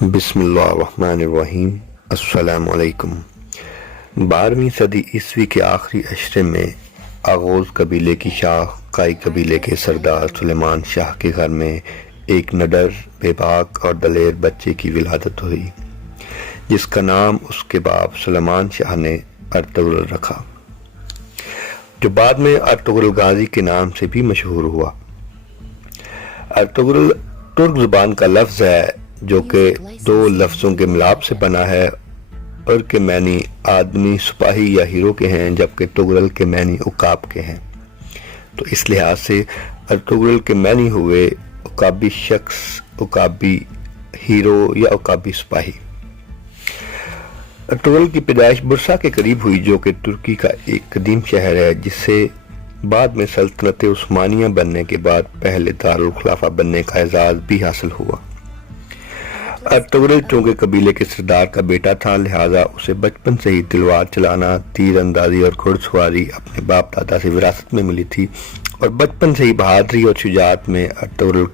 بسم اللہ الرحمن الرحیم۔ السلام علیکم۔ 12ویں صدی عیسوی کے آخری عشرے میں آغوز قبیلے کی شاخ قائی قبیلے کے سردار سلیمان شاہ کے گھر میں ایک نڈر، بے باک اور دلیر بچے کی ولادت ہوئی، جس کا نام اس کے باپ سلیمان شاہ نے ارطغرل رکھا، جو بعد میں ارطغرل غازی کے نام سے بھی مشہور ہوا۔ ارطغرل ترک زبان کا لفظ ہے جو کہ دو لفظوں کے ملاپ سے بنا ہے، اور کے معنی آدمی، سپاہی یا ہیرو کے ہیں، جبکہ تغرل کے معنی عقاب کے ہیں۔ تو اس لحاظ سے ارطغرل کے معنی ہوئے عقابی شخص، عقابی ہیرو یا عقابی سپاہی۔ ارطغرل کی پیدائش برسا کے قریب ہوئی، جو کہ ترکی کا ایک قدیم شہر ہے، جس سے بعد میں سلطنت عثمانیہ بننے کے بعد پہلے دارالخلافہ بننے کا اعزاز بھی حاصل ہوا۔ ارطغرل چونکہ قبیلے کے سردار کا بیٹا تھا، لہٰذا اسے بچپن سے ہی تلوار چلانا، تیر اندازی اور گھڑ سواری اپنے باپ دادا سے وراثت میں ملی تھی، اور بچپن سے ہی بہادری اور شجاعت میں ارطغرل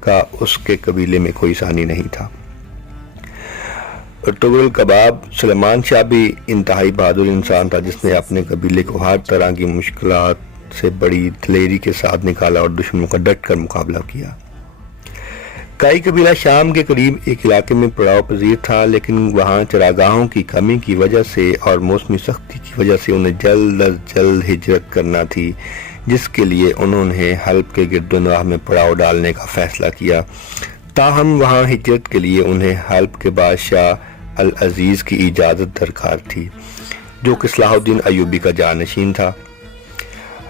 کا اس کے قبیلے میں کوئی ثانی نہیں تھا۔ ارطغرل کا باپ سلیمان شاہ بھی انتہائی بہادر انسان تھا، جس نے اپنے قبیلے کو ہر طرح کی مشکلات سے بڑی دلیری کے ساتھ نکالا اور دشمنوں کا ڈٹ کر مقابلہ کیا۔ قائی قبیلہ شام کے قریب ایک علاقے میں پڑاؤ پذیر تھا، لیکن وہاں چراگاہوں کی کمی کی وجہ سے اور موسمی سختی کی وجہ سے انہیں جلد از جلد ہجرت کرنا تھی، جس کے لیے انہوں نے حلب کے گردونواح میں پڑاؤ ڈالنے کا فیصلہ کیا۔ تاہم وہاں ہجرت کے لیے انہیں حلب کے بادشاہ العزیز کی اجازت درکار تھی، جو کہ صلاح الدین ایوبی کا جانشین تھا۔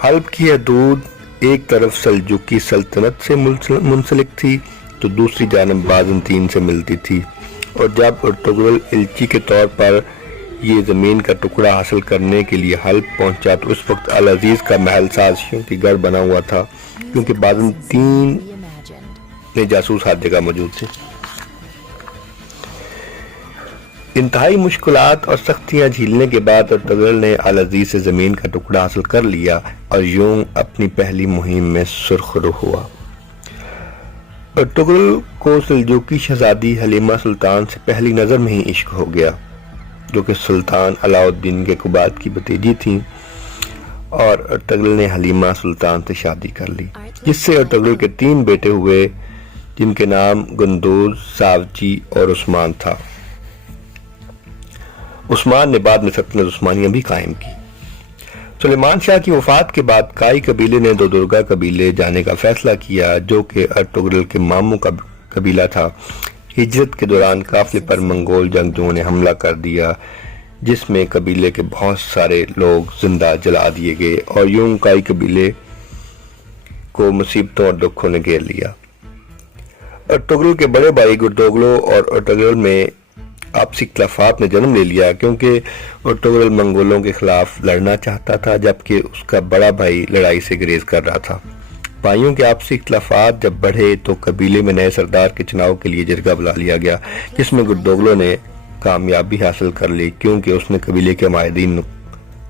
حلب کی حدود ایک طرف سلجوقی سلطنت سے منسلک تھی تو دوسری جانب بازنطین سے ملتی تھی، اور جب ارطغرل الچی کے طور پر یہ زمین کا ٹکڑا حاصل کرنے کے لیے حلب پہنچا تو اس وقت العزیز کا محل سازشوں کی گڑھ بنا ہوا تھا، کیونکہ بازنطین میں جاسوس ہر جگہ موجود تھے۔ انتہائی مشکلات اور سختیاں جھیلنے کے بعد ارطغرل نے العزیز سے زمین کا ٹکڑا حاصل کر لیا اور یوں اپنی پہلی مہم میں سرخرو ہوا۔ ارطغرل کو سلجوقی شہزادی حلیمہ سلطان سے پہلی نظر میں ہی عشق ہو گیا، جو کہ سلطان علاء الدین کے قباد کی بھتیجی تھیں، اور ارطغرل نے حلیمہ سلطان سے شادی کر لی، جس سے ارطغرل کے 3 بیٹے ہوئے، جن کے نام گندوز، ساوچی اور عثمان تھا۔ عثمان نے بعد میں سلطنت عثمانیہ بھی قائم کی۔ سلیمان شاہ کی وفات کے بعد قائی قبیلے نے دودرگا قبیلے جانے کا فیصلہ کیا، جو کہ ارطغرل کے ماموں کا قبیلہ تھا۔ ہجرت کے دوران قافلے پر منگول جنگجوؤں نے حملہ کر دیا، جس میں قبیلے کے بہت سارے لوگ زندہ جلا دیے گئے، اور یوں قائی قبیلے کو مصیبتوں اور دکھوں نے گھیر لیا۔ ارطغرل کے بڑے بھائی گردوغلو اور ارطغرل میں آپسی اختلافات نے جنم لے لیا، کیونکہ ارطغرل منگولوں کے خلاف لڑنا چاہتا تھا، جبکہ اس کا بڑا بھائی لڑائی سے گریز کر رہا تھا۔ بھائیوں کے آپسی اختلافات جب بڑھے تو قبیلے میں نئے سردار کے چناؤ کے لیے جرگہ بلا لیا گیا، جس میں گردوغلو نے کامیابی حاصل کر لی، کیونکہ اس نے قبیلے کے مائدین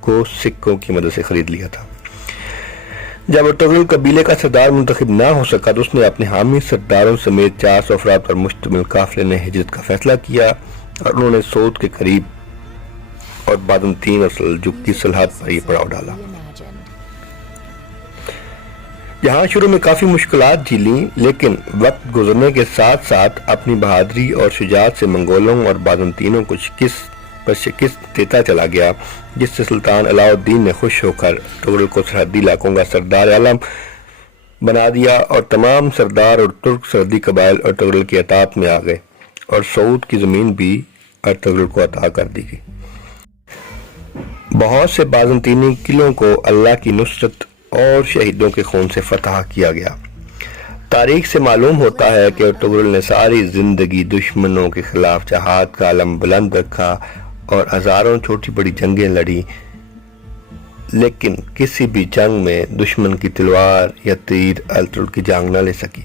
کو سکوں کی مدد سے خرید لیا تھا۔ جب ارطغرل قبیلے کا سردار منتخب نہ ہو سکا تو اس نے اپنے حامی سرداروں سمیت 400 افراد پر مشتمل قافلے نے ہجرت کا فیصلہ کیا، اور انہوں نے سوت کے قریب اور بازنطین اور سلجوقی سلطنت پر یہ پڑاؤ ڈالا۔ یہاں شروع میں کافی مشکلات جھیلیں، لیکن وقت گزرنے کے ساتھ ساتھ اپنی بہادری اور شجاعت سے منگولوں اور بازنطینوں کو شکست دیتا چلا گیا، جس سے سلطان علاء الدین نے خوش ہو کر ارطغرل کو سرحدی علاقوں کا سردار عالم بنا دیا، اور تمام سردار اور ترک سرحدی قبائل ارطغرل کی اطاعت میں آ گئے، اور سعود کی زمین بھی ارطغرل کو عطا کر دی گئی۔ بہت سے بازنطینی قلعوں کو اللہ کی نصرت اور شہیدوں کے خون سے فتح کیا گیا۔ تاریخ سے معلوم ہوتا ہے کہ ارطغرل نے ساری زندگی دشمنوں کے خلاف جہاد کا علم بلند رکھا اور ہزاروں چھوٹی بڑی جنگیں لڑی، لیکن کسی بھی جنگ میں دشمن کی تلوار یا تیر ارطغرل کی جان نہ لے سکی،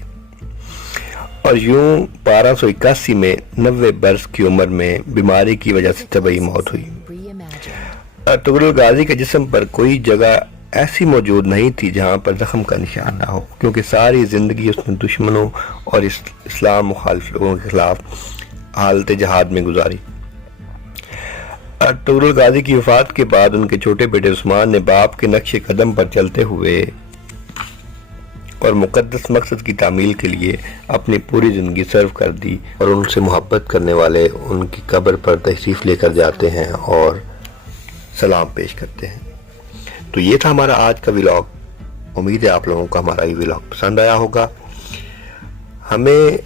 اور یوں 1281 میں 90 برس کی عمر میں بیماری کی وجہ سے طبعی موت ہوئی۔ ارطغرل غازی کے جسم پر کوئی جگہ ایسی موجود نہیں تھی جہاں پر زخم کا نشان نہ ہو، کیونکہ ساری زندگی اس نے دشمنوں اور اسلام مخالف لوگوں کے خلاف حالت جہاد میں گزاری۔ ارطغرل غازی کی وفات کے بعد ان کے چھوٹے بیٹے عثمان نے باپ کے نقش قدم پر چلتے ہوئے اور مقدس مقصد کی تعمیل کے لیے اپنی پوری زندگی صرف کر دی، اور ان سے محبت کرنے والے ان کی قبر پر تشریف لے کر جاتے ہیں اور سلام پیش کرتے ہیں۔ تو یہ تھا ہمارا آج کا ولاگ۔ امید ہے آپ لوگوں کو ہمارا یہ ولاگ پسند آیا ہوگا۔ ہمیں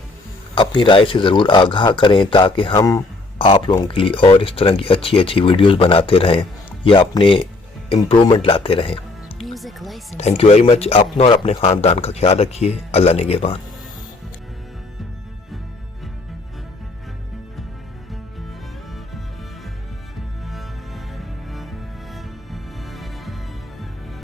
اپنی رائے سے ضرور آگاہ کریں تاکہ ہم آپ لوگوں کے لیے اور اس طرح کی اچھی اچھی ویڈیوز بناتے رہیں یا اپنے امپرومنٹ لاتے رہیں۔ Thank you very much. اپنا اور اپنے خاندان کا خیال رکھیے۔ اللہ نگہبان۔